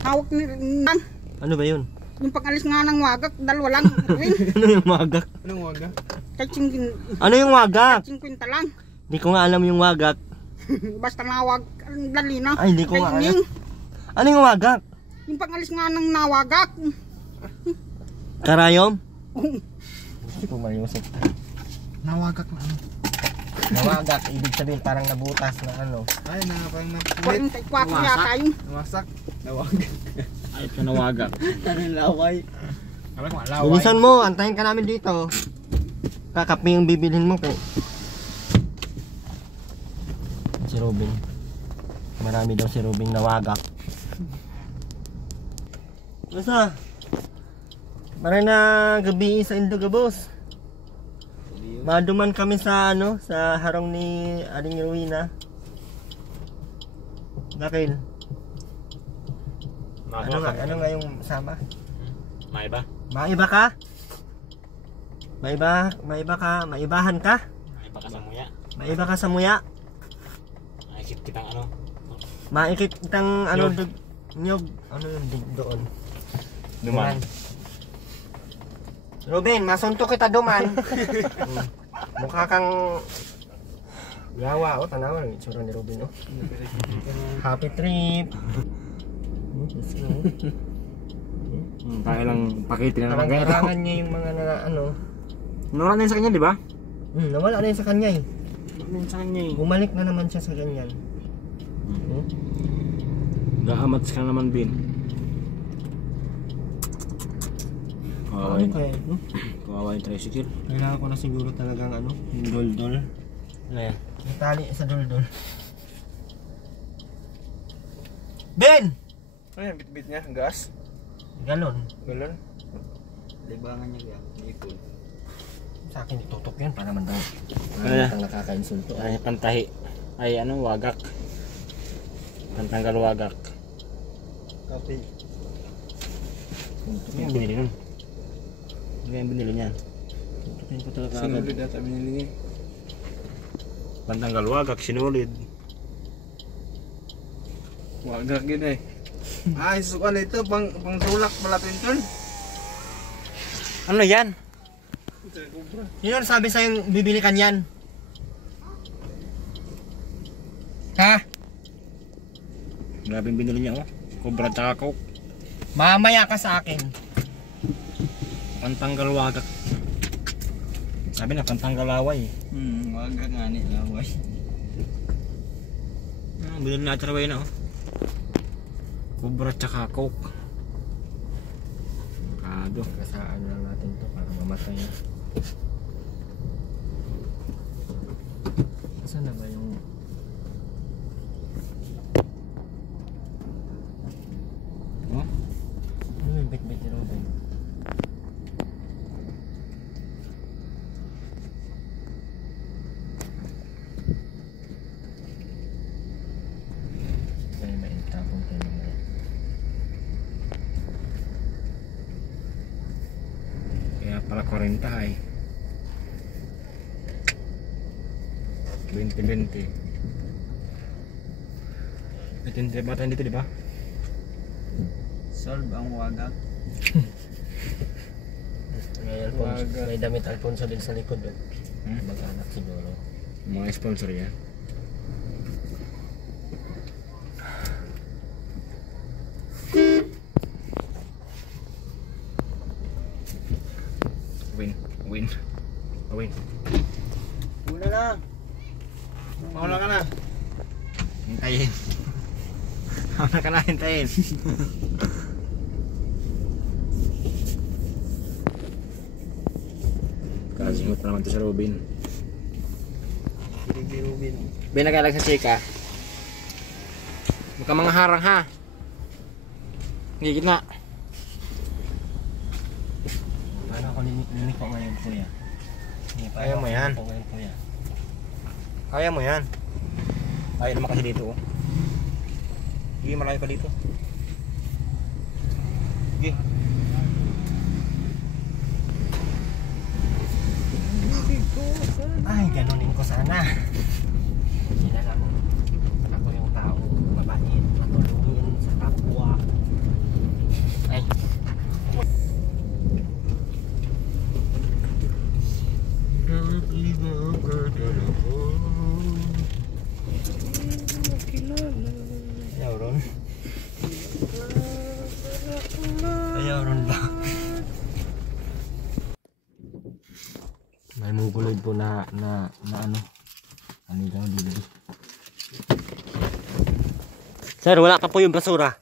Hawak ni Ano ba yun? yung pag-alis nga ng wagak, dalawa lang. Ano yung wagak? Anong waga? Ano yung wagak? 50 lang. Hindi ko nga alam yung wagak. Basta nawag, dali na. Ay, hindi ko nga Kaining. alam. Ano yung wagak? Yung pag-alis nga ng nawagak. Karayom? Hindi ko mayusok. Nawagak na ano? Nawagak, ibig sabihin parang nabutas na ano. Ay, parang napulit. 44 yata yun. Nawasak. Nawagak. Ay, ito nawagak. Ano laway? Alam mo, laway. Bilisan mo, antayin ka namin dito. Kakape yung bibilhin mo po. Si Robin. Marami daw si Robin nawagak. Basta? Maray na gabi sa Indoga, boss. Maduman kami sa ano, sa harong ni Aling Rowena. Bakit? Ano nga yung sama? Maiba? Maiba ka? Maiba ka? Maibahan ka? Maiba ka sa muya. Maiba ka sa muya? Naisip kitang ano? Maikit kitang ano, Nyog. nyog. Ano yung dig doon? Duman. Ruben, masunto kita duman. Mukha kang gawa, tanawan yung itsura ni Ruben, Happy trip. Let's go. Kaya lang pakitin na naman ganito. Kailangan niya yung mga ano. Nawala na yun sa kanya, di ba? Nawala na yun sa kanya Nawala na yun sa kanya eh. Bumalik na naman siya sa ganyan. Gaamats ka naman, Bin. Kawawa Ano yun. kaya? Kawawa yung tricycle. Kailangan ko na siguro talagang ano, yung doldol. Ano yan? Itali sa doldol. Ben! Ano yan, bit-bit niya? Gas? Galon. Galon? Libangan niya yan. Ipon. Sa akin itutok yan para man daw. Kaya? Ang nakakainsulto. Ay, pantahi. Ay, ano, wagak. Pantanggal wagak. Kape. Ano yung binili nun? Ano yung binili niya? Tutukin ko talaga agad. Sinulid ata binili niya. Pantanggal wagak, sinulid. Wagak yun eh. Ay, sukan ito. Pang tulak pala pinton. Ano yan? Sino ang sabi sa'yo bibili ka niyan? Ha? Grabe yung binili niya, oh. Cobra tsaka coke. Mamaya ka sa akin. Pantanggal wagak. Sabi na, pantanggal laway. Wagak nga ni laway. Binili na atraway na, oh. Cobra tsaka coke. Kado. Kasaan lang natin to para mamatay. Saan na ba yung... Oh? Ano yung bit-bit ni Robin? Kaya maintapon kayo naman. Kaya pala 40 ay 20-20. Ito yung bata dito, di ba? Solve ang wagak. May Alfonso, Wagak. may damit Alfonso din sa likod. Hmm? Mag-anak siguro. Mga sponsor yan. Win. Una na! Mauna ka na. Hintayin. Ano ka na hintayin? Kasimot na naman to sa Robin. Hindi Robin. Binagalag sa chika. Huwag ka mga harang ha. Higit na. Paano ako limiko ngayon, kuya? Hindi, paano Kaya mo yan. ako ngayon, kuya? Kaya mo yan. Kaya naman kasi dito, oh. Sige, malayo pa dito. Sige. Ay, ganunin ko sana. Hindi na lang ako yung tao mabait, matulog. po na ano, anigang dili. Sir, wala pa po yung basura.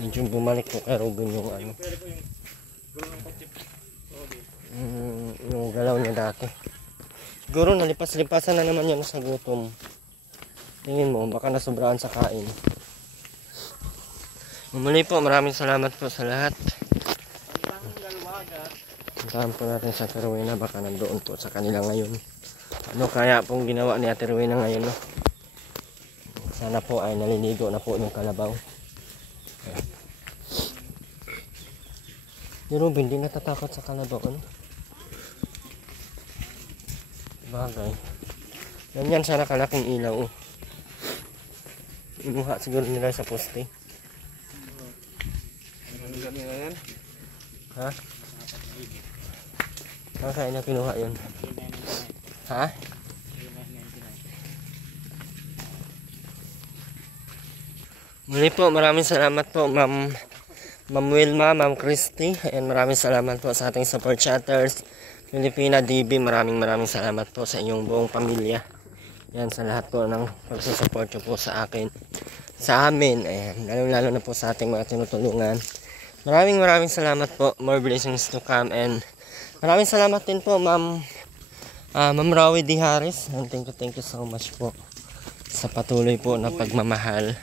Medyo bumalik po kay Robin yung ano. Yung galaw niya dati. Siguro nalipas-lipasan na naman yan sa gutom. Tingin mo, baka nasobrahan sa kain. Muli po, maraming salamat po sa lahat. Puntahan po natin sa Ate Rowena, baka nandoon po sa kanila ngayon. Ano kaya pong ginawa ni Ate Rowena ngayon, no? Sana po ay naliligo na po yung kalabaw. Si Robin, di natatakot sa kalabaw, ano? Bagay. Ganyan sana kalaking ilaw, oh. Inuha siguro nila sa poste. Ha? Kaya na kinuha yun. Ha? Muli po, maraming salamat po, Ma'am Wilma, Ma'am Christy. And maraming salamat po sa ating support chatters. Filipina DB, maraming salamat po sa inyong buong pamilya. Yan, sa lahat po ng pagsusupport nyo po sa akin, sa amin, ayan, lalo na po sa ating mga tinutulungan. Maraming salamat po. More blessings to come. And maraming salamat din po, Ma'am Rawi D. Harris. And thank you so much po sa patuloy po na pagmamahal,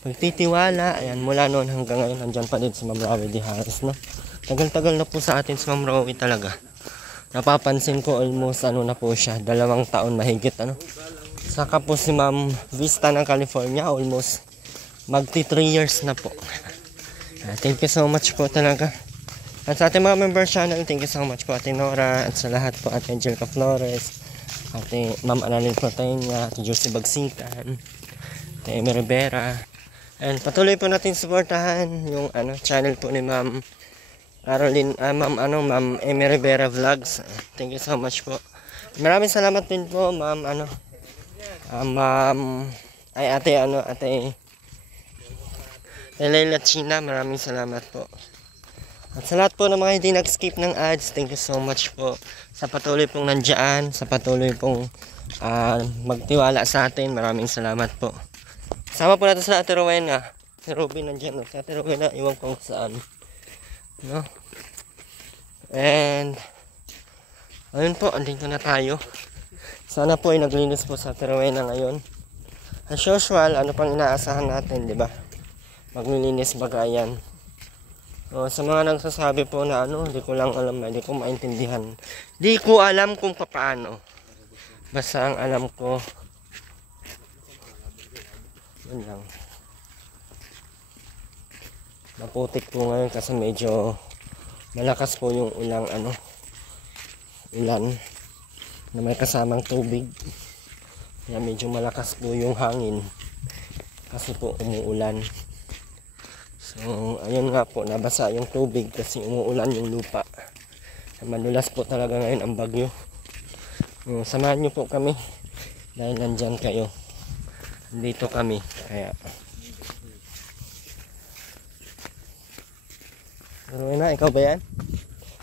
pagtitiwala. Ayan, mula noon hanggang ngayon, nandyan pa din si Ma'am Rawi D. Harris, no? Tagal-tagal na po sa atin si Ma'am Rawi talaga. Napapansin ko almost na po siya, 2 taon mahigit, ano. Saka po si Ma'am Vista ng California, almost magti 3 years na po. Thank you so much po talaga. At sa ating mga member channel, thank you so much po Ate Nora, at sa lahat po Ate Angelica Flores, Ate Ma'am Annalyn Protenia, Ate Josie Bagsikan, Ate Amy Rivera. And patuloy po natin supportahan yung channel po ni Ma'am Caroline, Ma'am Amy Rivera Vlogs. Thank you so much po. Maraming salamat din po, Ma'am Ate Leila China, maraming salamat po. At sa lahat po ng mga hindi nag-skip ng ads, thank you so much po sa patuloy pong nandyan, sa patuloy pong magtiwala sa atin. Maraming salamat po. Sama po natin sa Ate Rowena. Si Robin nandyan, no? Sa Ate Rowena, iwan kong saan, no? And ayun po, andito na tayo. Sana po ay naglinis po sa Ate Rowena ngayon. As usual, ano pang inaasahan natin, di ba? Maglilinis bagayan. So, sa mga nagsasabi po na hindi ko lang alam, hindi ko maintindihan. Di ko alam kung paano. Basta ang alam ko, yun lang. Maputik po ngayon kasi medyo malakas po yung ulan na may kasamang tubig. Kaya medyo malakas po yung hangin kasi po umuulan. So, ayun nga po, nabasa yung tubig kasi umuulan yung lupa. Madulas po talaga ngayon ang bagyo. Samahan nyo po kami dahil nandyan kayo. Dito kami. Kaya Rowena, ikaw ba yan?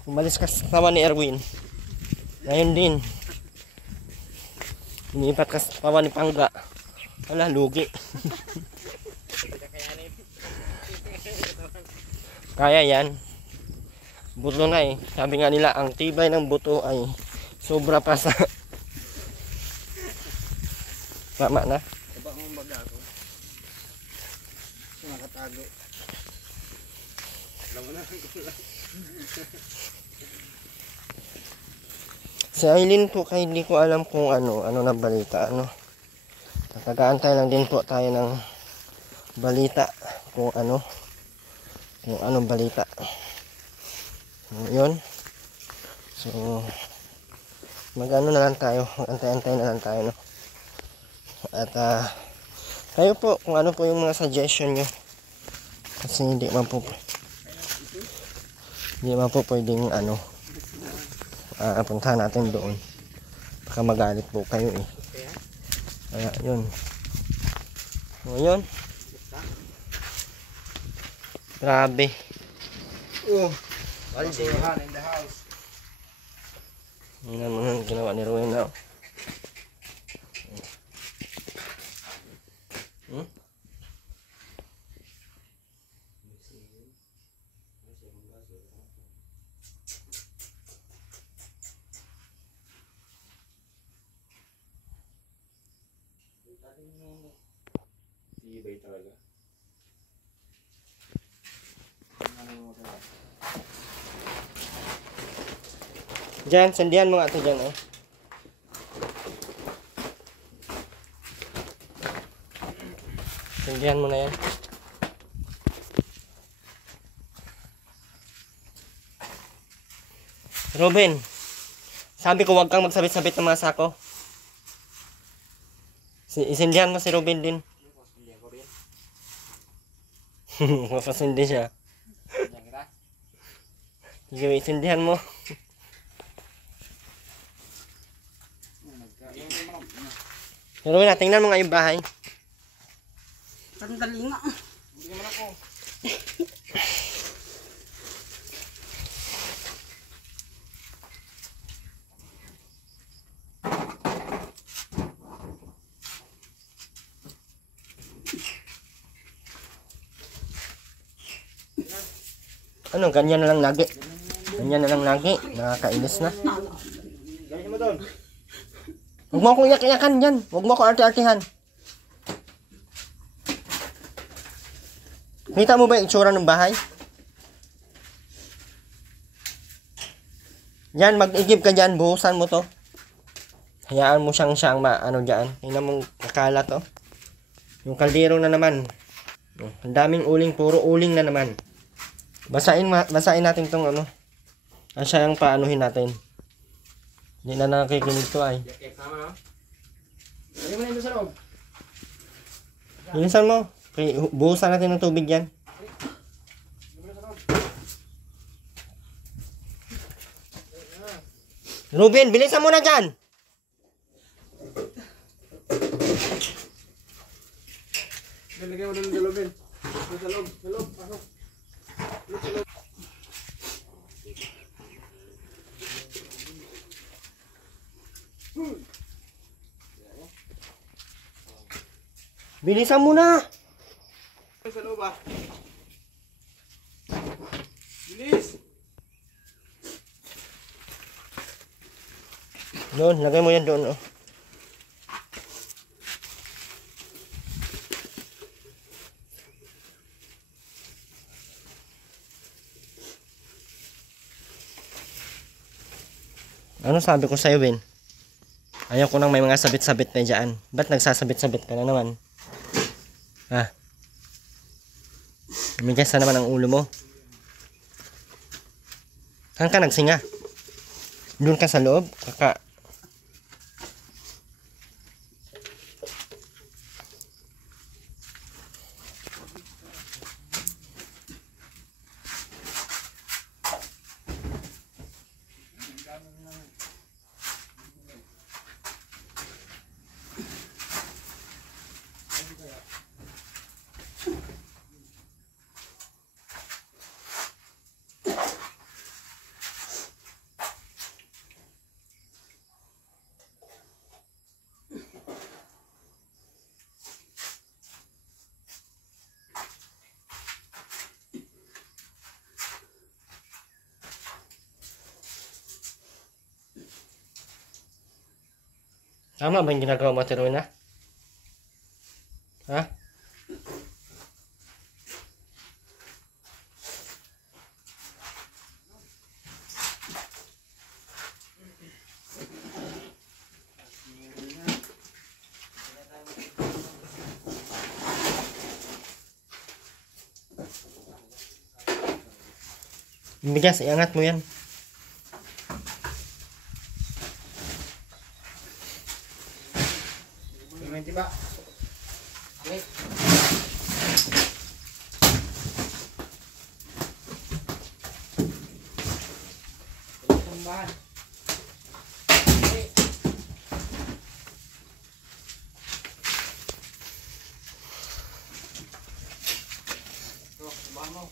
Umalis ka sa tawa ni Erwin. Ngayon din. Inipat ka sa tawa ni Pangga. Wala, lugi. Kaya yan. Buto na eh. Sabi nga nila, ang tibay ng buto ay sobra pa sa tama na. Baba mong baga ako. Nakatago. Alam mo na. Si Aileen po, kaya hindi ko alam kung ano na balita, Nag-aantay lang din po tayo ng balita kung anong balita. Yun. So, mag-ano na lang tayo, mag-antay-antay na lang tayo, no? At kayo po, kung ano po yung mga suggestion nyo. Kasi hindi man po pwedeng puntahan natin doon. Baka magalit po kayo eh. Kaya yun. O yun. Grabe. Basurahan in the house. Yun ang mga ginawa ni Rowena. Hmm? Ibay talaga. Diyan, sandihan mo nga ito dyan eh. Sandihan mo na yan. Ruben, sabi ko wag kang magsabit-sabit ng mga sako. Isindihan mo si Ruben din. Mapasindi siya. Sige, isindihan mo. Ruben, tingnan mo nga yung bahay. Sandali nga. Ano, ganyan na lang lagi. Ganyan na lang lagi. Nakakainis na. Ganyan mo doon. Huwag mo akong iyak-iyakan dyan. Huwag mo akong arte-artehan. Kita mo ba yung itsura ng bahay? Yan, mag-igib ka dyan. Buhusan mo to. Hayaan mo siyang ano dyan. Tingnan mong kakala to. Yung kaldero na naman. Ang daming uling. Puro uling na naman. Basain natin tong ano. Asya yung paanuhin natin. Hindi na nakikinig to ay. Tama na. Lagyan mo na yung sa loob. Bilisan mo. Okay, buhusan natin ng tubig yan. Ruben, bilisan mo na dyan. Lagyan mo doon sa loob. Sa loob. Pasok. Bilisan mo na. Sa loob ah. Bilis. Doon, lagay mo yan doon. Oh. Ano sabi ko sa'yo, Win? Ayaw ko nang may mga sabit-sabit na dyan. Ba't nagsasabit-sabit ka na naman? Ha? Umigas na naman ang ulo mo. Saan ka nagsinga? Doon ka sa loob? Tama ba yung ginagawa mo, Tirona? Ha? Bigas, iangat mo yan. Diba? Okay. Tambahan. Okay. Tambahan mo.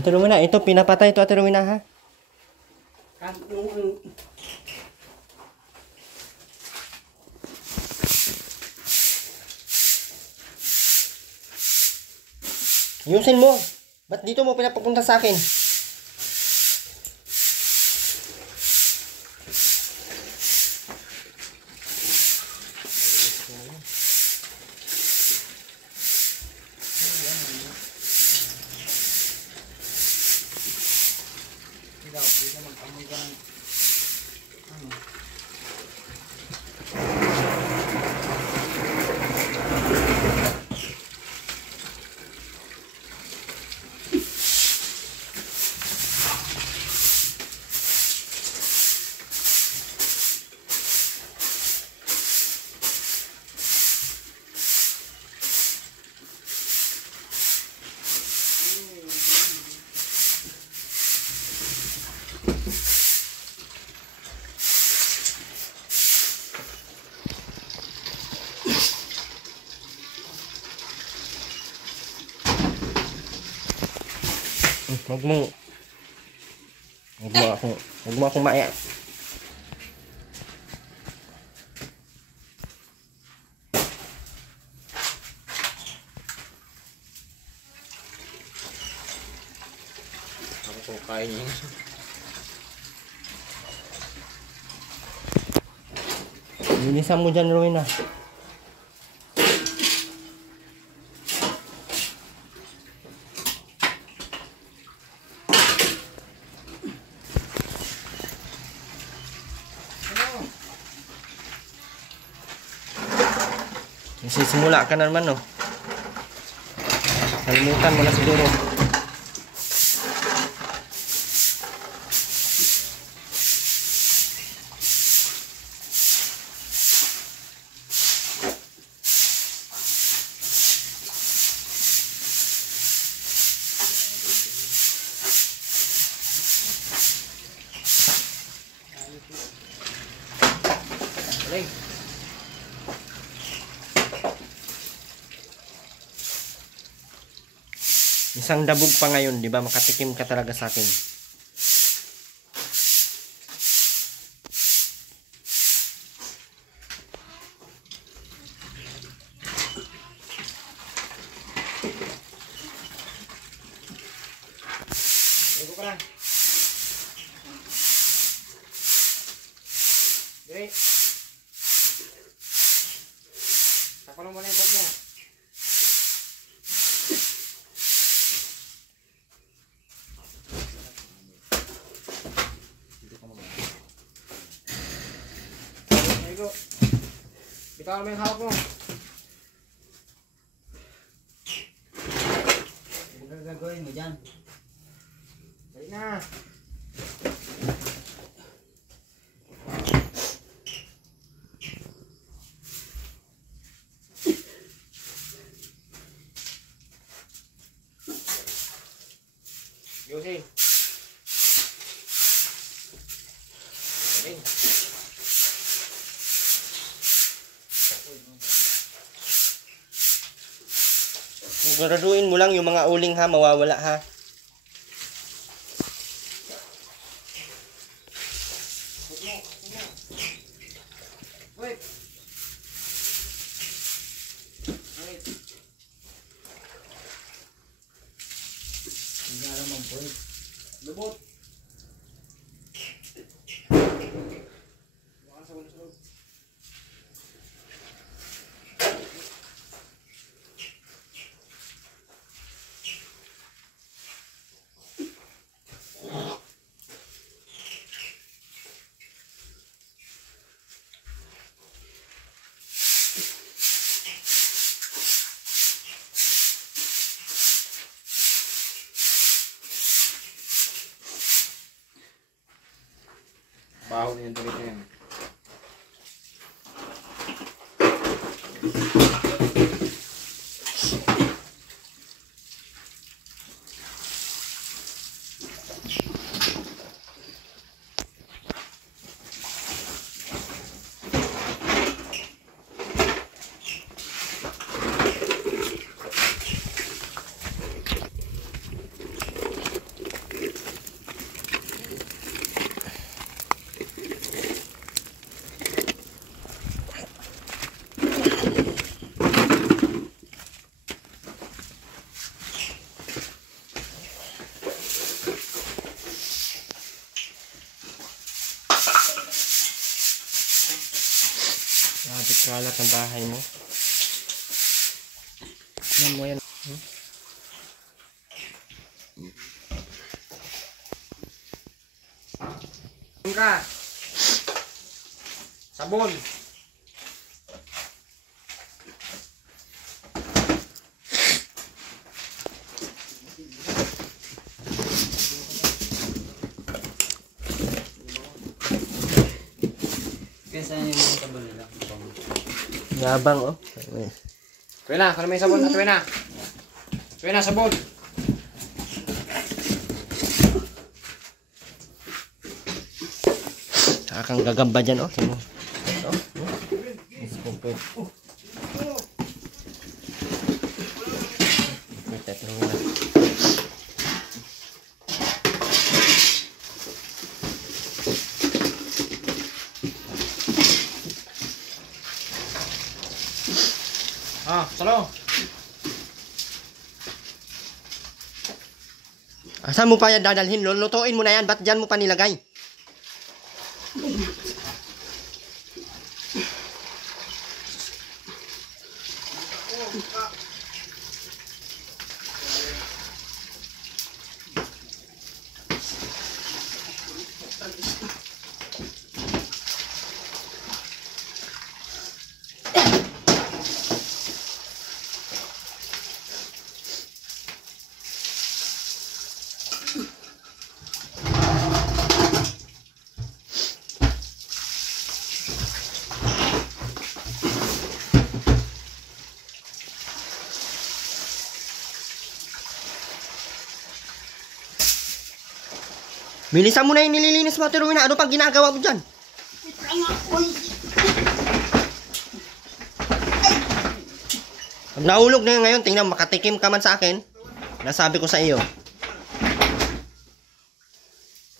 Ate Rowena, ito pinapatay ito Ate Rowena ha. Ayusin mo. Ba't dito mo pinapapunta sa akin? Huwag mo akong maya. Ako po kain niya. Linisan mo dyan, Rowena. Simula ka na naman, no? Kalimutan mo na siguro. Isang dabog pa ngayon, di ba? Makatikim ka talaga sa akin. Ligo ka na. Dre. Takulong mo na yung pot mo. Bitaw mo yung hawak mo. Ano gagawin mo dyan? Dali na. Yosi. Dali. Siguraduhin mo lang yung mga uling ha, mawawala ha. Wait. Wait. Hindi alam ang point. Lubot. Baka sa ulo. Baho na yung tulit na yan. Kalat ng bahay mo. Yan mo yan. Ka. Sabon. Yabang oh. Tuwena, kano may sabon? Tuwena. Tuwena, sabon. Kang gagamba dyan oh. Tingnan mo. Iskupit. Salo. Saan mo pa yan dadalhin? Lulutuin mo na yan. Ba't dyan mo pa nilagay? Bilisan mo na yung nililinis mo, Ruina. Ano pang ginagawa mo dyan? Pag naulog na yun ngayon, tingnan, makatikim ka man sa akin. Nasabi ko sa iyo.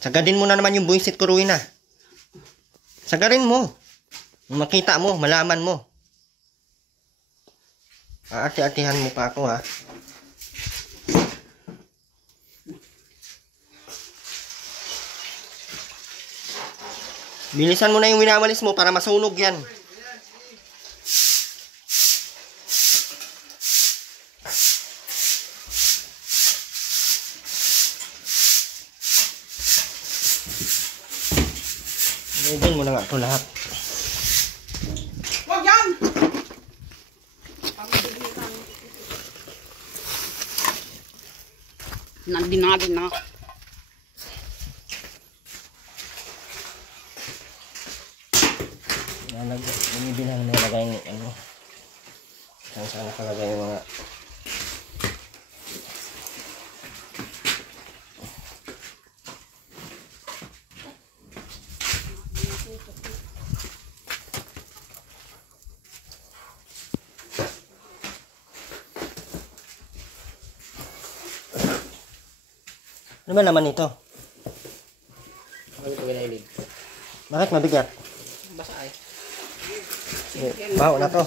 Sagadin mo na naman yung buwisit ko, Ruina. Sagarin mo. Makita mo, malaman mo. Aati-atihan mo pa ako, ha. Bilisan mo na yung winamalis mo para masunog yan. Gawin mo na nga ito lahat. Huwag yan! Nandinadin na. Binibilang na nilagay ng ano. Saan nakalagay yung mga ano ba naman ito? Bakit mabigat? Basa ay. Baho na to.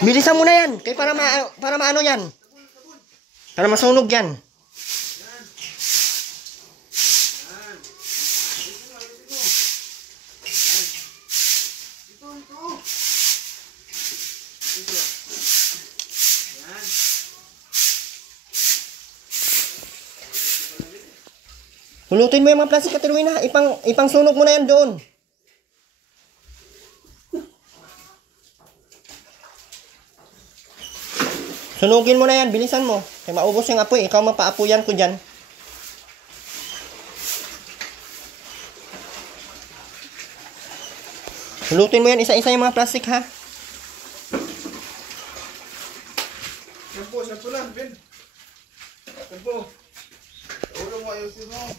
Bilisan mo na yan. Kaya para maano yan. Para masunog yan. Hulutin mo yung mga plastic, Katerina. Ipang sunog mo na yan doon. Sunugin mo na yan. Bilisan mo. Kaya maubos yung apoy. Ikaw mapaapuyan ko dyan. Hulutin mo yan. Isa-isa yung mga plastic, ha? Sampo lang, Ben. Sampo. Ulo mo, ayusin mo.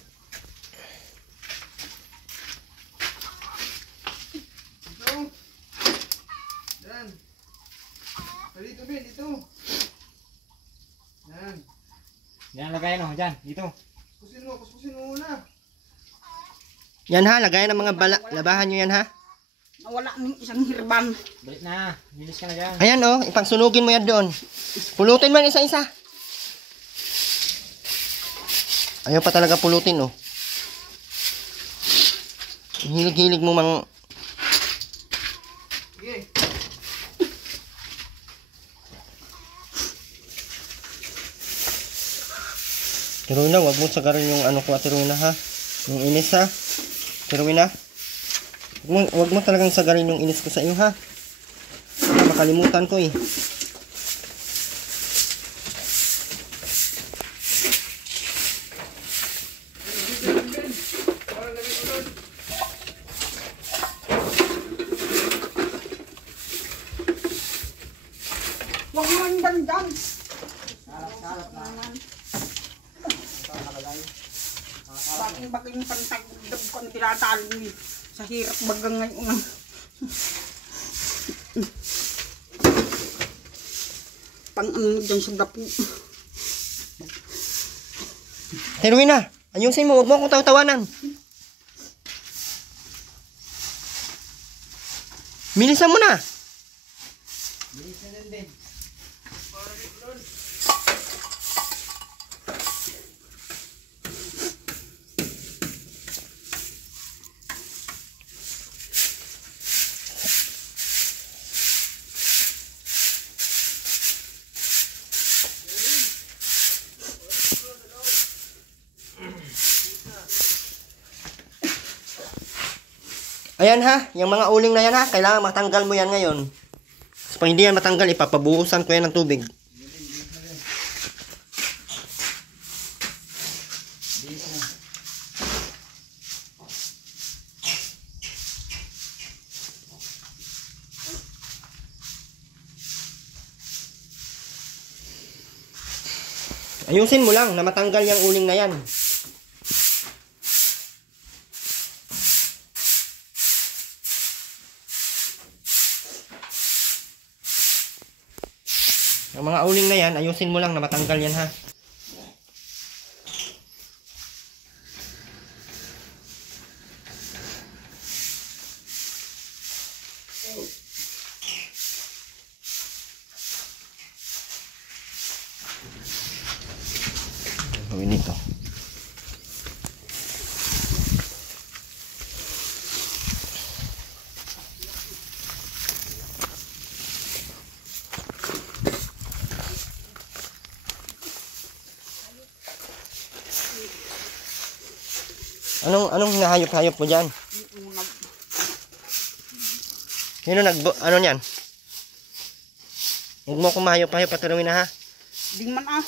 Dito. Yan. Dito, Ben, dito. Yan. Yan, lagay no, dyan, dito. Kuskusin mo muna. Yan ha. Lagayan ng mga labahan nyo yan, ha? Nawala ng isang hirban. Balik na, bilis ka na dyan. Ayan, oh. Ipang sunugin mo yan doon. Pulutin mo yan isa-isa. Ayaw pa talaga pulutin, oh. Hilig-hilig mo mang... Sige. Tirwina, wag mo sagarin yung ano ko, Tirwina, ha? Yung inis, ha? Tirwina, wag mo talagang sagarin yung inis ko sa iyo, ha? Baka makalimutan ko, eh. Huwag mo ang dandan. Baking pantagdab ko ang tinatalo niyo. Sa hirap bagang ngayon. Pang ano dyan sa dapo. Tirwina, ayusin mo, wag mo akong tawa-tawanan. Bilisan mo na. Ayan ha, yung mga uling na yan ha, kailangan matanggal mo yan ngayon. So, pag hindi yan matanggal, ipapabuhusan ko yan ng tubig. Ayusin mo lang na matanggal yung uling na yan. Ang mga uling na yan, ayusin mo lang na matanggal yan ha. Gawin ito. Anong nahayop-hayop mo dyan? Sino ano niyan? Huwag mo kumahayop-hayop at Tirwina ha. Di man ah.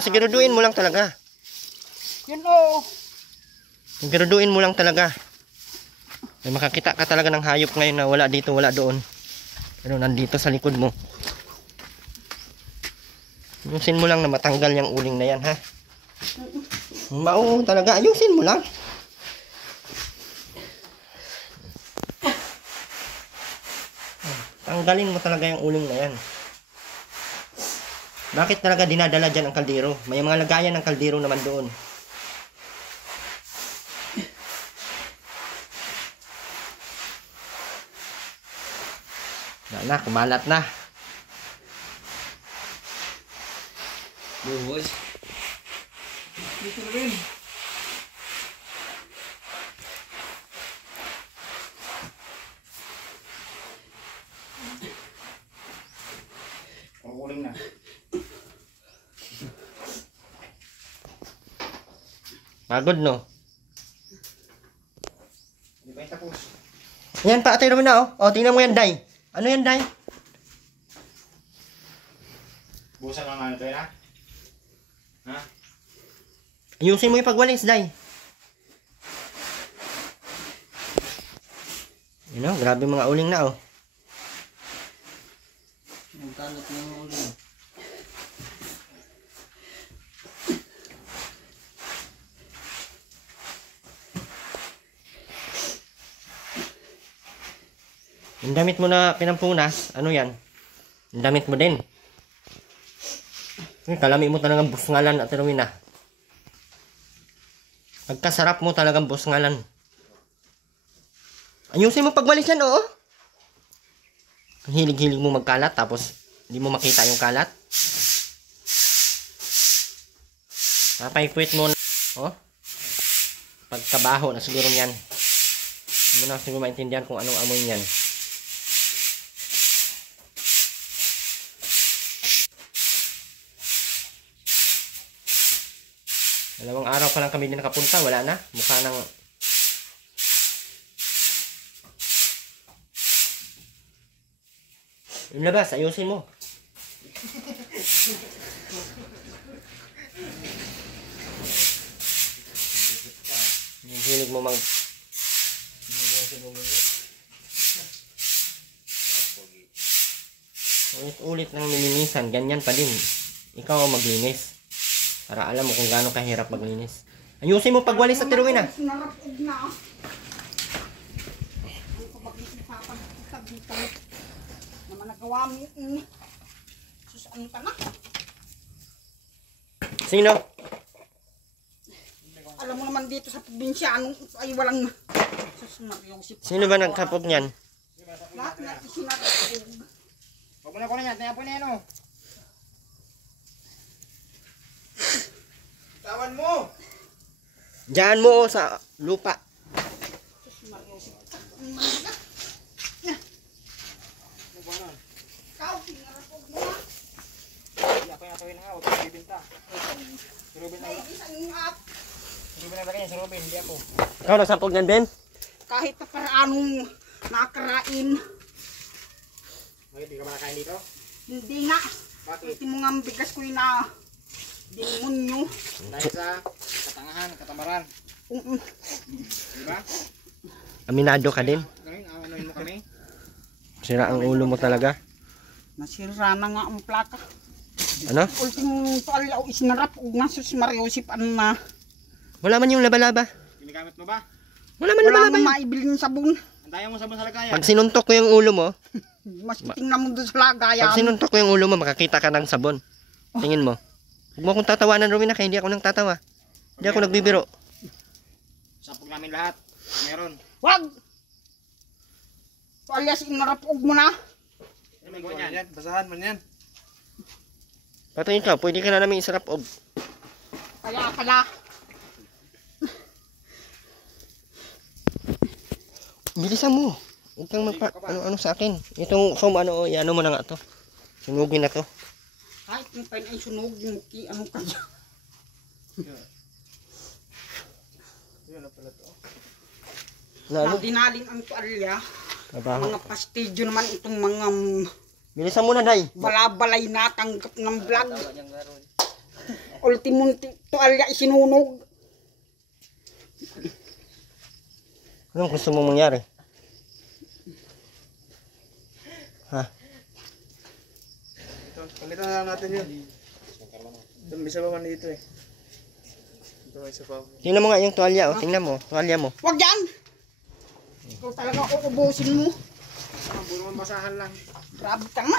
Siguraduhin mo lang talaga. Yun o. Siguraduhin mo lang talaga. May makakita ka talaga ng hayop ngayon na wala dito, wala doon. Pero nandito sa likod mo. Ayusin mo lang na matanggal yung uling na yan ha. Talaga, ayusin mo lang. Tanggalin mo talaga yung uling na yan. Bakit talaga dinadala dyan ang kaldero? May mga lagayan ng kaldero naman doon. Na, kumalat na. Buhos. Dito rin. Kukuling na. Pagod no? Hindi pa yung tapos. Yan pa, Ate Romina oh. O, tingnan mo yan, Day. Ano yan, Day? Busan lang ano tayo na? Ha? Ayusin mo yung pagwalis, Day. Yun o, grabe mga uling na oh. Nagkalat na yung uling. Yung damit mo na pinampunas, ano yan? Yung damit mo din. Kalami mo talagang busngalan, Ate Romina. Pagkasarap mo talagang busngalan. Ayusin mo pagwalis yan, oo. Ang hilig-hilig mo magkalat, tapos hindi mo makita yung kalat. Napaikwit mo na, oh. Pagkabaho na siguro yan. Hindi mo na siguro maintindihan kung anong amoy niyan. Dalawang araw pa lang kami din nakapunta, wala na. Mukha ng... Yung labas, ayusin mo. Yung hilig mo mag... Ulit-ulit ng nilinisan, ganyan pa din. Ikaw ang maglinis. Para alam mo kung gaano kahirap maglinis. Ayusin mo pagwalis sa tiruin na. Sinarapog na. Ang kapag-isipapag dito. Naman nagawa mo yung... Sus, ano ka na? Sino? Alam mo naman dito sa probinsya, anong ay walang... Sus, Mariosip. Sino ba nagkapot niyan? Lahat na isinarapog. Huwag mo na ko na yan. Tayo po na yan o. Tawan mo! Diyan mo sa lupa. Sus, Mariosip. Ikaw, sinarapog mo na. Hindi ako yung atawin nga. Huwag kang bibinta. Si Ruben na. May isang at Si Ruben na lagay yan. Si Ruben. Hindi ako. Ikaw nagsampog niyan, Ben? kahit na paraanong nakarain. Bakit di ka ba nakain dito? Hindi nga. Bakit? Iti mo nga ang bigas ko yung na demonyo. Dahil sa katangahan, katamaran. Diba? Aminado ka din. Ngayon, awanuin mo kami. Sira ang ulo mo talaga. Nasira na nga ang plaka. Ano? Ultimong tuwalya o isinarap o nasus Mariosip ano na. Wala man yung laba-laba. Ginagamit mo ba? Wala man Wala laba-laba mo yun. maibiling sabon. Antayan mo sabon sa lagayan. Pag sinuntok ko yung ulo mo, Mas tingnan mo doon sa lagayan. pag sinuntok ko yung ulo mo, makakita ka ng sabon. Tingin mo. Huwag mo akong tatawanan, Rowena, kaya hindi ako nang tatawa. Hindi ako nagbibiro. Sapog namin lahat. Meron. Wag! Tuwalya sinarapog mo na. Ano may gawa yan? Basahan man yan. Pato ikaw, pwede ka na namin isarap og. Kaya pala. Bilisan mo. Huwag kang magpa... Ano sa akin. Itong home, ano mo na nga to. Sunugin na to. Kahit yung pain ay sunog yung muki, ano kaya. Yun na pala to. Na ano? Dinaling ang tuwalya. Trabaho. Mga pastidyo naman itong mga Bilisan mo na, Day. balabalay na tanggap ng vlog. Ultimong tuwalya isinunog. Anong gusto mong mangyari? Ha? Ito, palitan na lang natin yun. Ito, may isa pa man dito eh. Ito, may isa pa. Tingnan mo nga yung tuwalya, oh. Tingnan mo, tuwalya mo. Wag yan! Ikaw talaga uubusin mo. Puro man basahan lang. Grabe ka nga.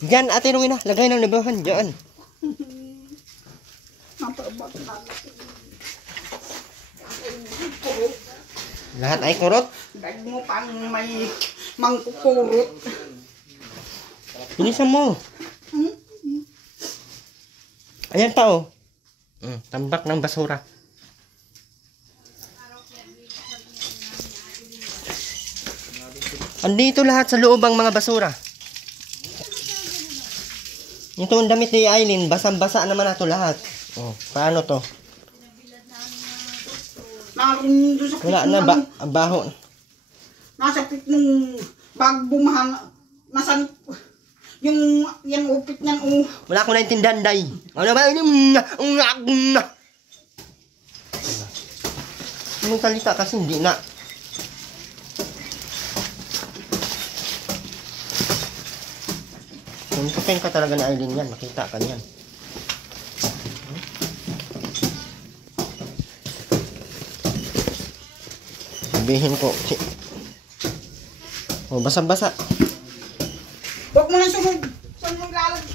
Diyan, ate Rowena, lagay ng libahan. Diyan. Napabag na. Lahat ay kurot. Dahil mo pang may mangkukurot. Bilisan mo. Ayan pa, oh. Tambak ng basura. Andito lahat sa loob ang mga basura. Ito ang damit ni Aileen, basang-basa naman na ito lahat. Oh, paano to? Naroon doon sa pit Wala na, ang baho. nasa pit nung bag bumahan. Nasan yung yan upit niyan o. Wala akong naintindihan, Day. Ano ba? Anong salita kasi hindi na. Tuntukin ka talaga na Aileen yan. Makita ka niyan. Sabihin ko. Oh, basa-basa. Huwag mo nang sunog. Saan mo lalag?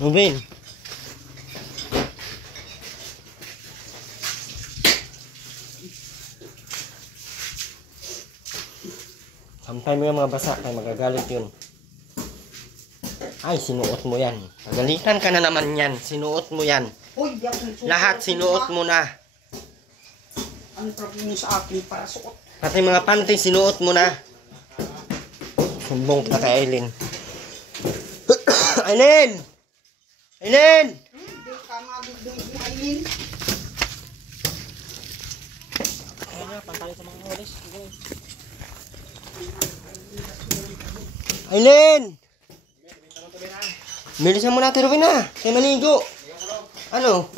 Ruben. Sampay mo yung mga basa, kaya magagalit yun. Ay, sinuot mo yan. Pagalitan ka na naman yan. Sinuot mo yan. Uy, di ako nagsusuot. Lahat sinuot mo na. Ang problem mo sa akin para suot. Pati mga panty, sinuot mo na. Sumbong ka kay Aileen. Aileen! Aileen! Hindi ka mabibig ni Aileen. Aileen! Bilisan mo natin, Rowena. Kaya maligo. Ano?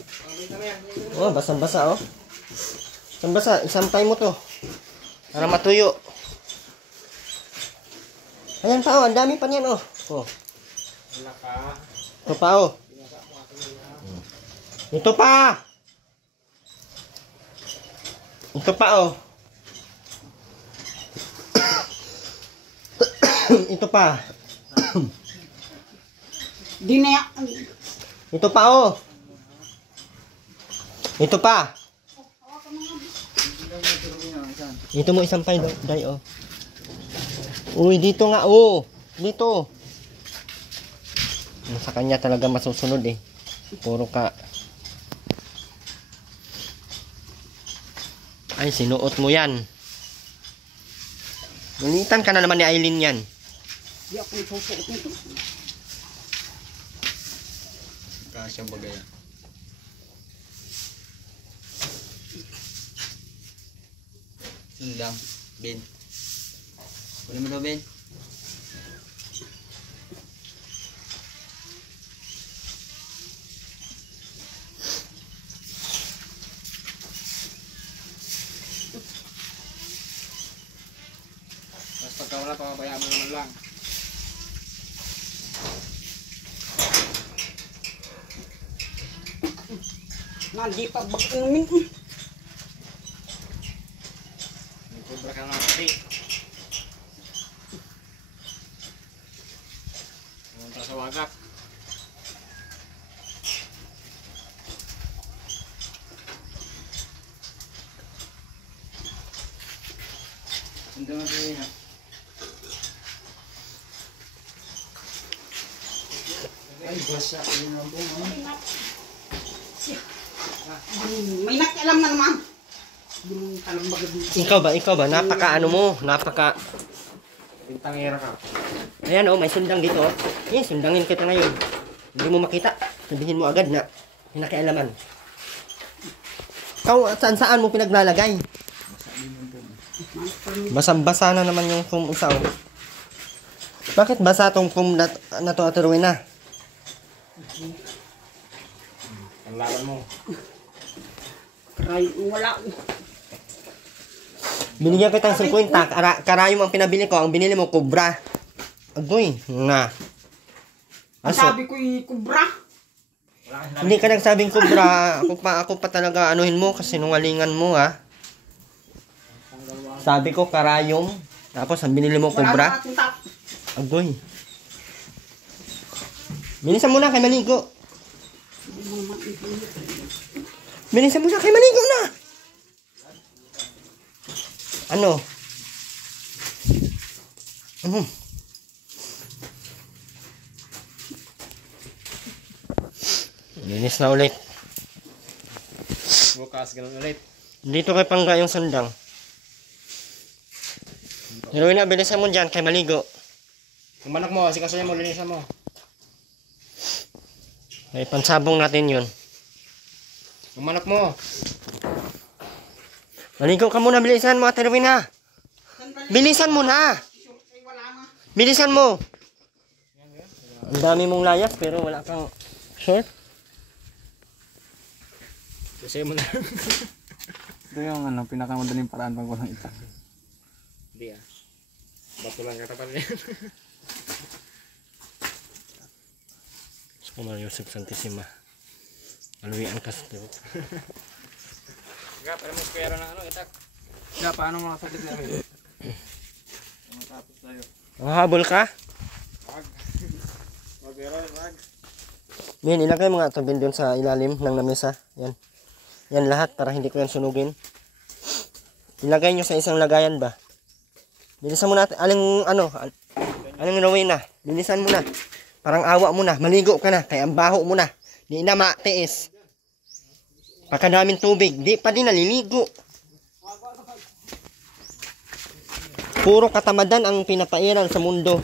Oh, basang-basa, oh. Basang-basa. Isampay mo to. Para matuyo. Ayan pa, oh. Ang dami pa niyan, oh. Oh. Ito pa, oh. Ito pa. Ito pa, oh. Ito pa. Di na Ito pa, oh. Ito pa. Ito mo isang pay, Day, oh. Uy, dito nga, oh. Dito. Sa kanya talaga masusunod, eh. Puro ka. Ay, sinuot mo yan. Galitan ka na naman ni Aileen yan. Di ako nagsusuot nito. Kasyang bagay. Sundang. Ben. Kunin mo daw, Ben. Mas pagka wala, papabayaan mo naman lang. Hindi pa bag-inumin. Nagkubra ka lang pati. Pumunta sa wagak. Hindi mo ito yun, ha? Ay, basa. Ayun ang buong. May nakialam na naman. Yung talang bagay dito. Ikaw ba? Napaka ano mo? Napaka... Pintangera ka. Ayan, oh, may sundang dito, oh. Eh, sundangin kita ngayon. Hindi mo makita. Sabihin mo agad na may nakialaman. Ikaw, saan mo pinaglalagay? Basang-basa na naman yung foam isa, oh. Bakit basa tong foam na to, Ate Rowena? Ang laban mo. Wala. Binigyan kitang 50. Karayom ang pinabili ko. Ang binili mo, Cobra. Agoy, na. Ang sabi ko kubra. Hindi ka nagsabing Cobra. Ako pa talaga anuhin mo kasi nungalingan mo, ha. Sabi ko, karayom. Tapos, ang binili mo, Cobra. Agoy. Bilisan mo na kay maligo. Bilisan mo na kay maligo na. Ano? Linis na ulit. Bukas, ganun ulit. Dito kay Pangga yung sandang. Pero na, bilisan mo dyan kay maligo. Yung manak mo, sikasuya mo, linisan mo. Ay, pansabong natin yun. Yung manak mo. Maligo ka muna, bilisan mo, Ate Rowena. Bilisan mo na. Bilisan mo. Ang dami mong layas pero wala kang short. Kasi mo na. Ito yung pinakamadaling paraan pag walang itak. Hindi ah. Bato lang katapan niya. Sumar Yusuf Santissima. Aluyan Castro. Gap, alam mo kaya na itak. Gap, paano mga sakit na rin? Matapos tayo. Habol ka? Wag. Wag. Min, ilagay mo nga ito bin doon sa ilalim ng lamesa. Yan. Yan lahat para hindi ko yan sunugin. Ilagay nyo sa isang lagayan ba? Bilisan mo natin. Aling Rowena. Bilisan mo na. Parang awa mo na. Maligo ka na. Kaya ang baho mo na. Di na matiis. Pagkadaming tubig. Di pa din naliligo. Puro katamadan ang pinapairal sa mundo.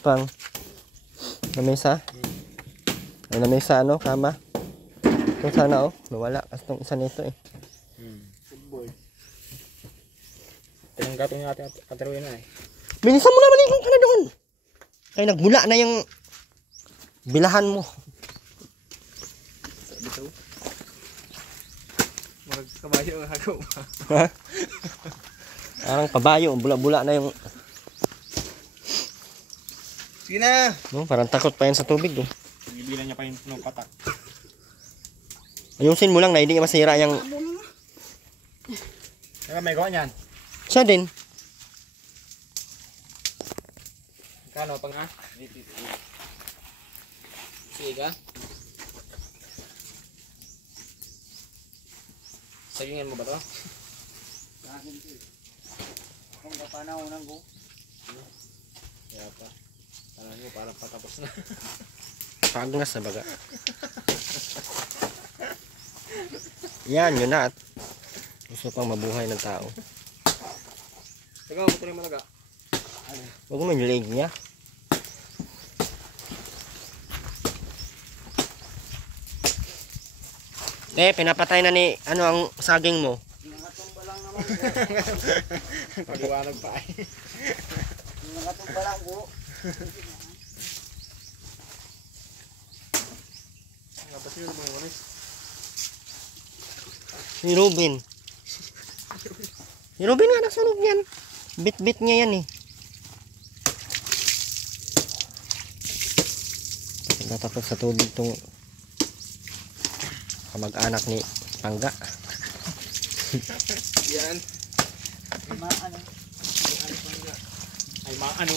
Pang. Lamesa. Ay, lamesa kama. Ito sana nawala. Kasi itong isa nito eh. Tinanggatong yung ating kataruin na eh. Bilisan mo na, maligo ka na doon. Kaya nagbula na yung bilahan mo. Dito. Magkabayo ang hagaw. Ha? Parang pabayo, bula-bula na yung... Sige na. No, parang takot pa yan sa tubig. Bibilan niya pa yung punong patak. Ayusin mo lang na hindi masira yung... Kaya may gawa niyan. Siya din. Kano pang ha? Sige ka. Sagingin mo ba to? Kung kapanaw nang go. Kaya pa. Alam mo parang patapos na. Pagnas na baga. Yan, yun na. Gusto pang mabuhay ng tao. Taga mo tuloy malaga. Huwag mo yung leg niya. Pinapatay na ni ang saging mo. Nakatumba lang naman. Paliwanag pa eh. Nakatumba lang po. Dapat yun mga wanis. Si Ruben. Si Ruben nga nasunog yan. Bit-bit niya yan eh. Natapos sa tubig itong kamag-anak ni Pangga. Yan. Ay maano.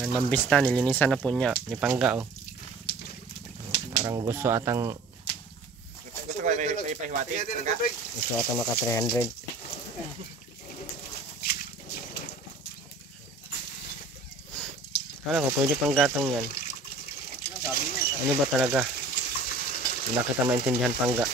Yan mambista, nilinisan na po niya ni Pangga Parang gusto atang Gusto ko may pahiwati. gusto atang maka 300. Alam ko, pwede pang gatong yan. Ano ba talaga? Hindi na kita maintindihan Pangga.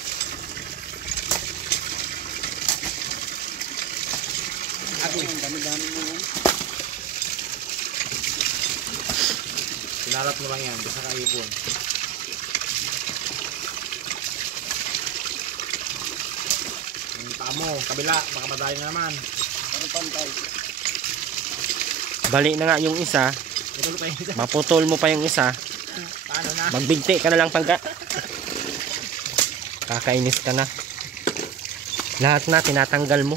Sinarap mo lang yan. Basta kaipon. Yung paa mo. Kabila. Baka madali na naman. Bali na nga yung isa. Ito pa yung isa. Maputol mo pa yung isa. Paano na? Magbigti ka na lang Pangga. Kakainis ka na. Lahat na tinatanggal mo.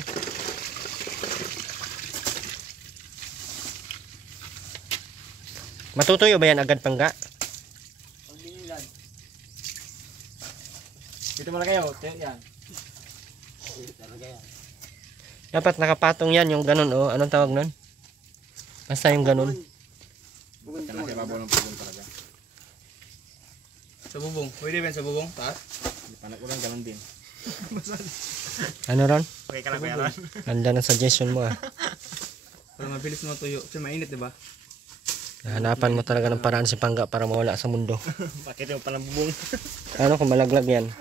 Matutuyo ba yan agad Pangga? Dito mo lang kayo. Yan. Dapat nakapatong yan yung ganun Anong tawag nun? Basta yung ganun. Bukod ka na siya babaw ng pagod talaga. Sa bubong. Pwede ba sa bubong? Taas? Panak ko lang ganun din. Ano ron? Okay ka lang kaya ron. Ganda ng suggestion mo Para mabilis matuyo. Kasi mainit diba? Hanapan mo talaga ng paraan si Pangga para mawala sa mundo. Bakit yung palang bubong? Ano kung malaglag yan?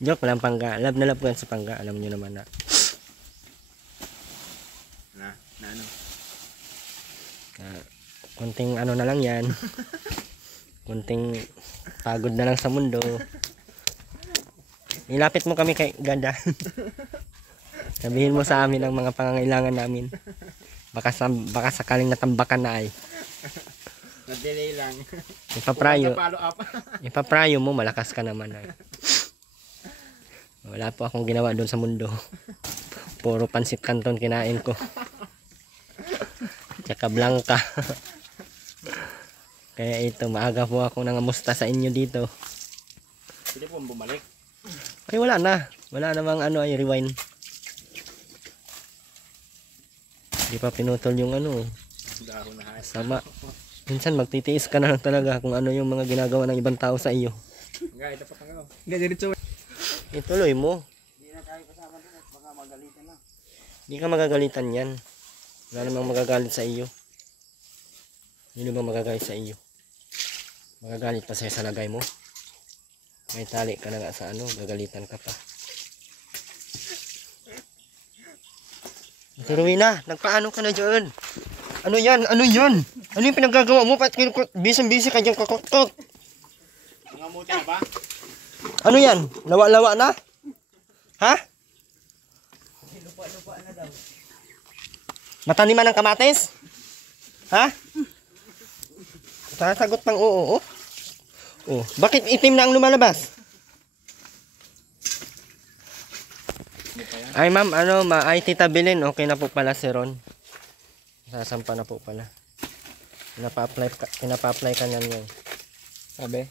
Joke lang Pangga. Love na love ko yan si Pangga. Alam nyo naman na. Na ano? Kunting ano na lang yan. Kunting pagod na lang sa mundo. Ilapit mo kami kay Ganda. Sabihin mo sa amin ang mga pangangailangan namin. Baka sakaling natambakan na ay. Na-delay lang. Follow up. Ipaprayo mo, malakas ka naman ay. Wala po akong ginawa doon sa mundo. Puro pansit canton kinain ko. Tsaka blanca. Kaya ito, maaga po ako nangamusta sa inyo dito. Pwede po bumalik. Ay wala na. Wala namang ay rewind. Di pa pinutol yung Dahon na hayas. sama. Minsan magtitiis ka na lang talaga kung ano yung mga ginagawa ng ibang tao sa iyo. Nga, ito pa tangaw. Hindi, diretso. Ituloy mo. Hindi na tayo kasama doon at baka magaling. Hindi ka magagalitan yan. Wala namang magagalit sa iyo. Hindi naman magagalit sa iyo. Magagalit pa sa'yo sa lagay mo. May tali ka na nga sa ano, gagalitan ka pa. Ate Rowena, nagpaano ka na dyan? Ano yan? Ano yan? Ano yung pinagagawa mo? Busy ka dyan kakokot. Nangamuti na ba? Ano yan? Lawa-lawa na? Ha? Lupa-lupa na daw. Mataniman ng kamatis? Ha? Sasagot pang oo. Oh, bakit itim na ang lumalabas? Ay ma'am, ay tita Bilin, okay na po pala si Ron. Sasampa na po pala. Pinapa-apply ka na niyan. Sabi?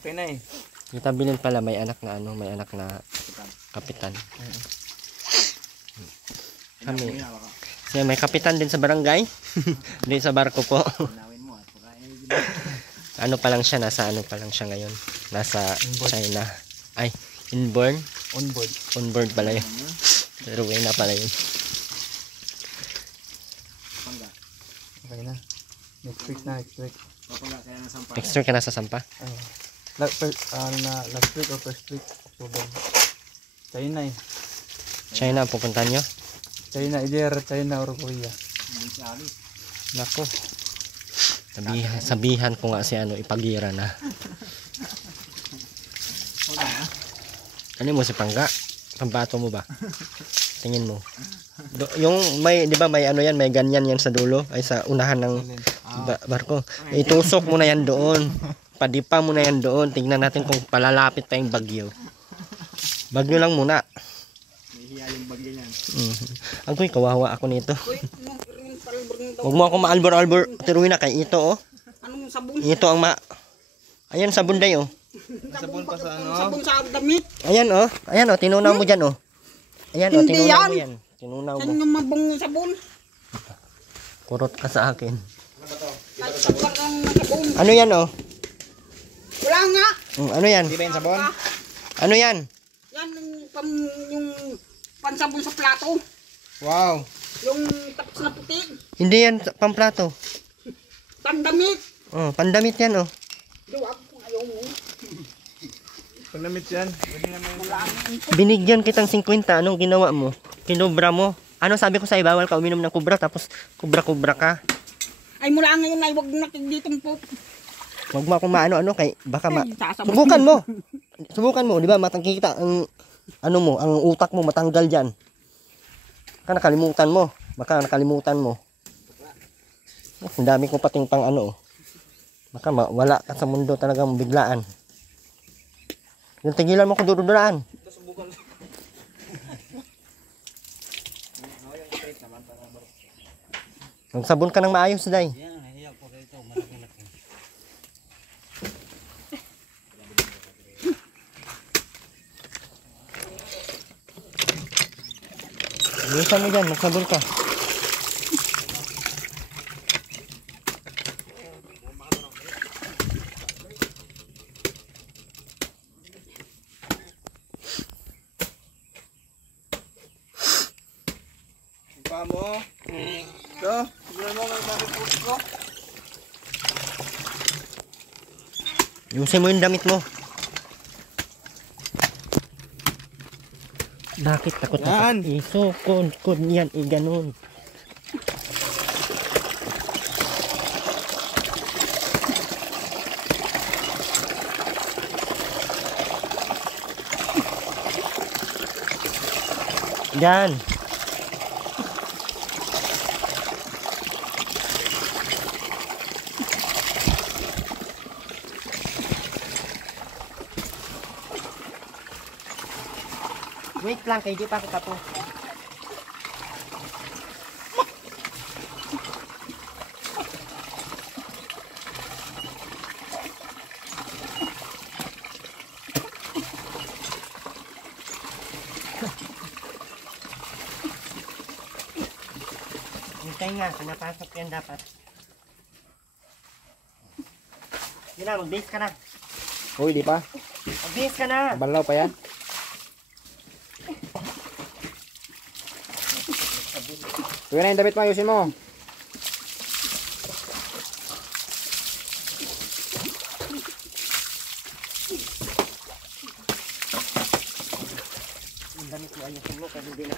Okay na eh. Tita Bilin pala may anak na kapitan. Kami. Siya may kapitan din sa barangay. Din sa barko po. Ano pa lang siya, nasa ano pa lang siya ngayon. Nasa China. Ay, inborn. Onboard pala yun. Pero na pala yun. Okay na. Next week na, next week. Next year ka na sa Sampa? Last week or first week, October. China eh. China ang pupunta nyo? China, either China or Korea. Nako. Sabihan ko nga si ipagira na. Ano mo si Pangga? Pambato mo ba? Tingin mo. Yung may, di ba may ano yan, may ganyan yan sa dulo, ay sa unahan ng barko. Itusok mo na yan doon. Padipa mo na yan doon. Tingnan natin kung palalapit pa yung bagyo. Bagyo lang muna. Nahihiya yung bagyo niyan. Agoy, kawawa ako nito. Huwag mo ako maalbor-albor. Tiruin na kay ito oh. Anong sabon? Ito ang ayan sabon day oh. Sabon pa sa ano? Sabon sa damit. Ayan oh. Ayan oh, tinunaw mo dyan oh. Ayan oh, Hindi tinunaw yan. mo yan. Tinunaw Saan mo. yung mabong sabon? Kurot ka sa akin. Sabon ang sabon. Ano yan oh? Wala nga. Ano yan? Di ba yung sabon? Ano yan? Yan yung pansabon sa plato. Wow! Yung tapos na puti. Hindi yan pamplato. Pandamit. Oh, pandamit yan oh. Duwag kung ayaw mo. Panamit yan. Pwede naman yung Binigyan kitang 50. Anong ginawa mo? Kinubra mo. Ano sabi ko sa'yo? Bawal ka uminom ng kubra tapos kubra-kubra ka. Ay mula ngayon ay wag nakikitong po. Huwag mo akong maano-ano kay baka Ay, sasabot. Subukan mo. Subukan mo, di ba? Matangkita ang ano mo, ang utak mo matanggal diyan. Baka nakalimutan mo. Ang dami ko pating pang ano. Baka wala ka sa mundo talagang biglaan. Yung tigilan mo ko duruduraan. Magsabon ka ng maayos, Day. Bilisan mo dyan, magsabon ka. pa mo. Ito, siguro mo may manipus ko. Yusin mo yung damit mo. Bakit takot Yan. na? Isukod yan, ganun. Yan. Wait lang, kay di pa kita po. Hintay nga, pinapasok yan dapat. Yun na, mag-base ka na. Uy, di pa. Mag-base ka na. Balaw pa yan. Tuyo na yung damit mo, ayusin mo. Ang damit mo ayusin mo kasi hindi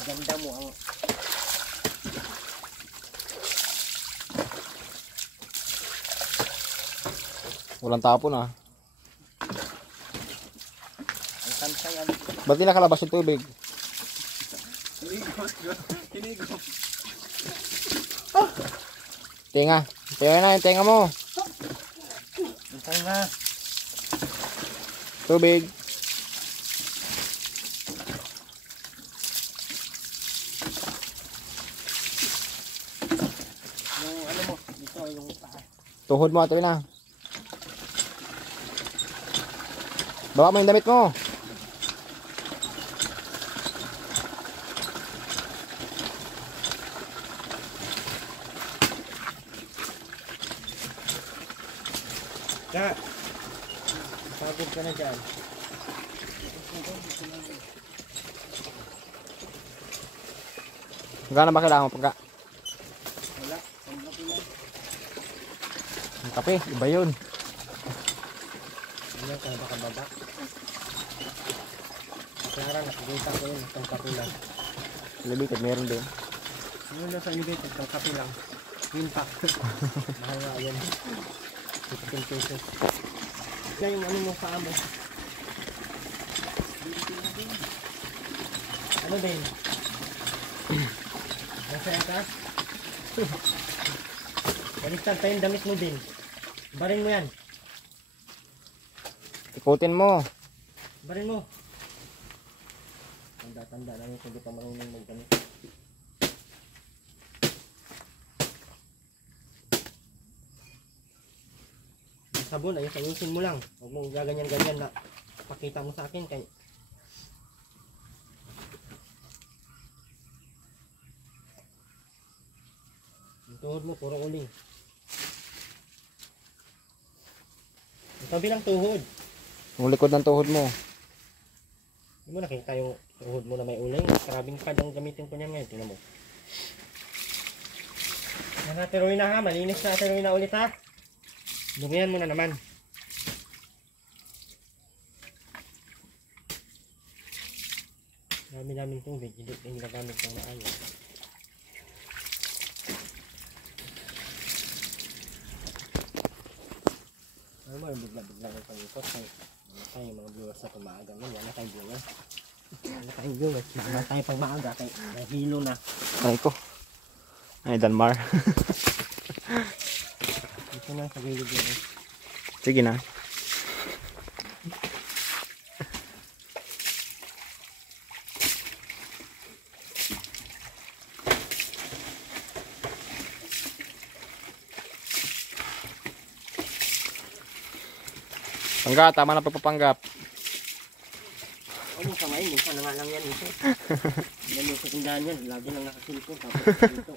ganda mo ang Walang tapon ah. ang kansayan. Ba't di nakalabas yung tubig? Tenga. Tuyo na yung tenga mo. Antay na. Tubig. Yung ano mo, dito yung paa. Tuhod mo, tuyo na. Baba mo yung damit mo. Ka. Pagod ka na dyan. Magkano ba kailangan mo pagka? Wala. Sandok lang. Ang kape, iba yun. Ano ka baka baba? Kaya nakikita ko yun. Itong kape lang. Limited, meron din. Ano na sa elevator? Itong kape lang. Impact. Mahal nga yan. 15 pesos. Kaya yung ano mo sa amo. Ano din? Nasaan ka? Baliktad tayo yung damit mo din. Barin mo yan. Ikutin mo. Barin mo. Tanda-tanda lang yung hindi pa marunong magdamit. Sabon, ayusin mo lang. Huwag mong gaganyan-ganyan na pakita mo sa akin. Kaya yung tuhod mo, puro uling. Yung kabilang tuhod. Yung likod ng tuhod mo. Hindi mo nakita yung tuhod mo na may uling. Karabing pad ang gamitin ko niya ngayon. Tingnan mo. Nakateroy na ha. Malinis na teroy na ulit ha. Dumihan mo na naman. Dami-daming tubig. Hindi na ginagamit ng maayos. Ano mo yung bigla-bigla ng pag-ikot? Ano yung mga viewers na kumaaga mo? Wala tayong viewers. Wala tayong viewers. Wala tayong pag maaga. Nahilo na. Ay ko. Ay, Dalmar. Ito na sa gilid yun. Sige na. Panggap, tama na pagpapanggap. Ano kamay? Minsan na nga lang yan ito. Yan yung sa tindahan yan. Lagi lang nakasilpo. Tapos dito.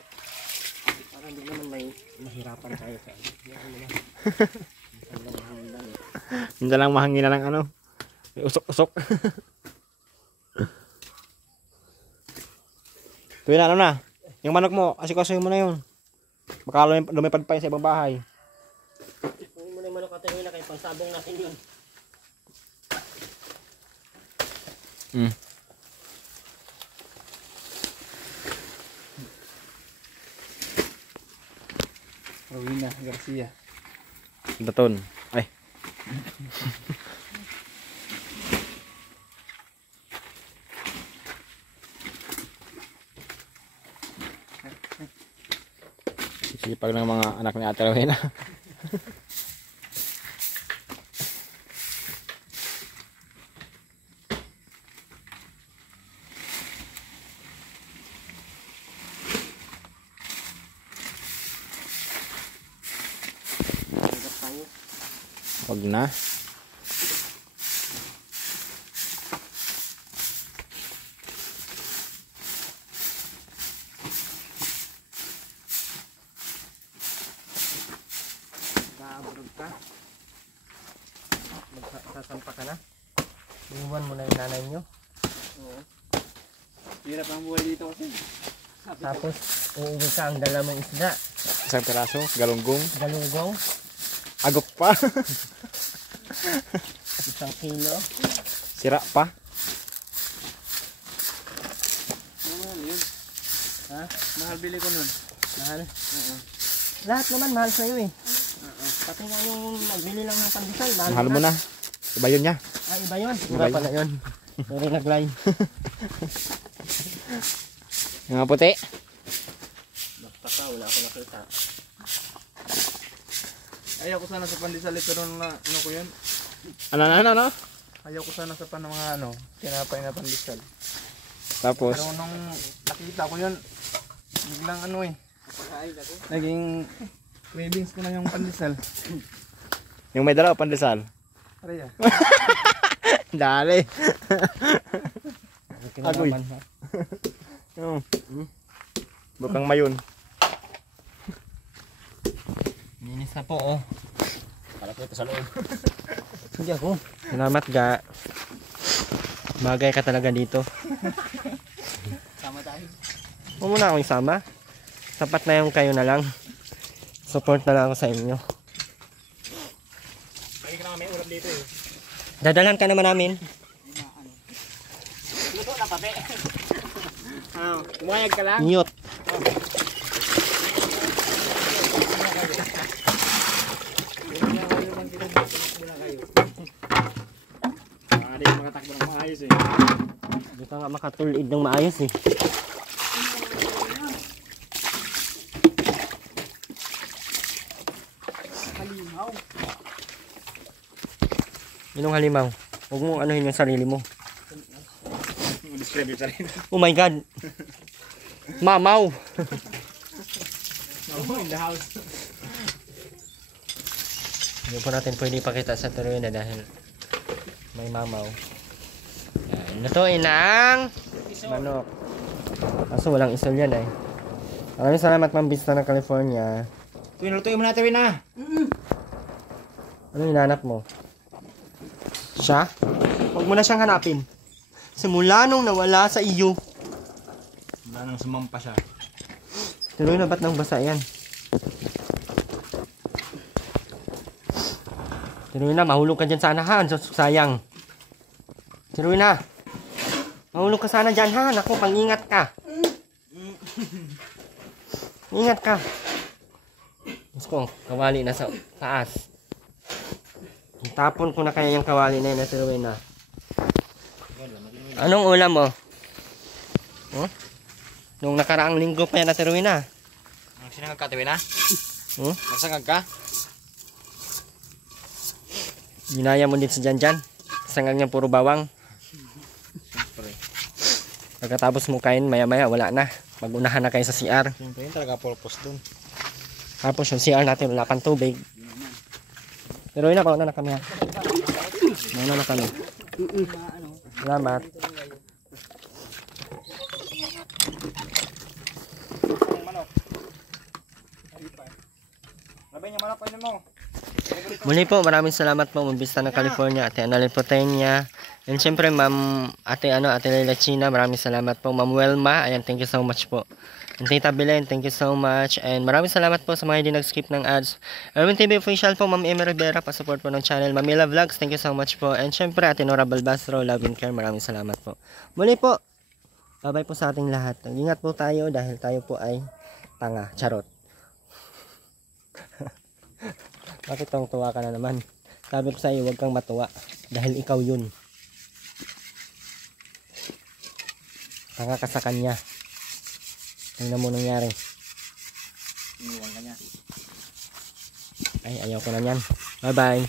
Para hindi naman may mahirapan tayo sa yan naman. Minsan lang mahangin lang eh. Minsan lang mahangin na lang ano. May usok-usok. Tuwin na, ano na? Yung manok mo, asikasuhin mo na yun. Baka lumipad pa yun sa ibang bahay. Huwag mo na yung manok at na kayo pansabong natin yun. Rowena Garcia. Daton. Ay. Sipag ng mga anak ni Ate Rowena. Magap tayo. Wag na. Nakaburog ka. Magsasampa ka na. Iwan mo na yung nanay nyo. Oo. Hirap ang buhay dito kasi. Tapos, uuwi ka ang dala mong isda. Isang piraso, galunggong. Galunggong, Agop pa. 1 kilo. Sira pa. Mahal yun. Ha? Mahal bili ko nun. Mahal. Oo. Lahat naman mahal sa'yo eh. Pati nga yung nagbili lang ng pandesal, Mahal mo na. Iba yun niya. Ah, iba yun. Iba Iba pala yun. Sorry, naglay. Yung mga puti. Basta ka, wala ako nakita. Ayaw ko sana sa pandesal ito ron na ano ko yun. Ano? Ayaw ko sana sa mga ano, tinapay na pandesal. Tapos, Pero nung nakita ko yun, biglang ano eh. Naging cravings ko na yung pandesal. yung may dalawa pandesal. Aray ah. Dali. Agoy. Kinalaman, ha? Yung. Bukang mayon. Linis na po, oh. Para ko ito sa loob. Hindi ako. Salamat, ga. Bagay ka talaga dito. Sama tayo. Huwag mo na akong isama. Sapat na yung kayo na lang. Support na lang ako sa inyo. Lagi ka na may ulam dito eh. Dadalhan ka naman namin. Luto na kape. Umayag ka lang. Niyot. Hindi ka makatakbo ng maayos eh. Hindi ka nga makatulid ng maayos eh. Halimaw. Yun halimaw. Huwag mo anuhin yung sarili mo. Describe yung sarili. Oh my God. Mamaw. Oh, in the house. Hindi po natin pwede ipakita sa tuloy na dahil may mamaw. Yan. Lutuin ng manok. Kaso walang isol yan eh. Maraming salamat, Ma'am Vista ng California. Tuwin, lutuin mo na, Tuwin na. Ano hinanap mo? Siya? Huwag mo na siyang hanapin. Simula nung nawala sa iyo. Wala nang sumampa siya. Tuloy na ba't nang basa yan? Tuloy na, mahulog ka dyan sana ha. Sayang. Tuloy na. Mahulog ka sana dyan ha. Naku, pang-ingat ka. Ingat ka. Mas ko, kawali na sa taas. Tapon ko na kaya yung kawali na yun na tuloy na. Anong ulam mo? Huh? Nung nakaraang linggo pa yan na tuloy na. Sinangag ka, Tuwin na? Huh? Magsangag ka? Ginaya mo din sa dyan. Sangag niya puro bawang. Siyempre. Pagkatapos mo kain, maya-maya wala na. Mag-unahan na kayo sa CR. Siyempre, yun talaga purpose dun. Tapos yung CR natin, wala pang tubig. Pero yun na, pauna na kami ha. Pauna na kami. Salamat. Labay niya manok, pwede mo. Muli po, maraming salamat po, Ma'am Vista ng California, Ate Annalyn Potenya. And syempre, Ate Leila China, maraming salamat po. Ma'am Welma, ayan, thank you so much po. And Tita Belen, thank you so much. And maraming salamat po sa mga hindi nag-skip ng ads. Erwin TV Official po, Ma'am Emma Rivera, pa-support po ng channel. Mamila Vlogs, thank you so much po. And syempre, Ate Nora Balbastro, Love and Care, maraming salamat po. Muli po, bye-bye po sa ating lahat. Ingat po tayo dahil tayo po ay tanga. Charot. Bakit tuwa ka na naman? Sabi ko sa iyo, huwag kang matuwa. Dahil ikaw yun. Tanga ka sa kanya. Tingnan mo nangyari. Iniwan ka niya. Ay, ayaw ko na yan. Bye bye.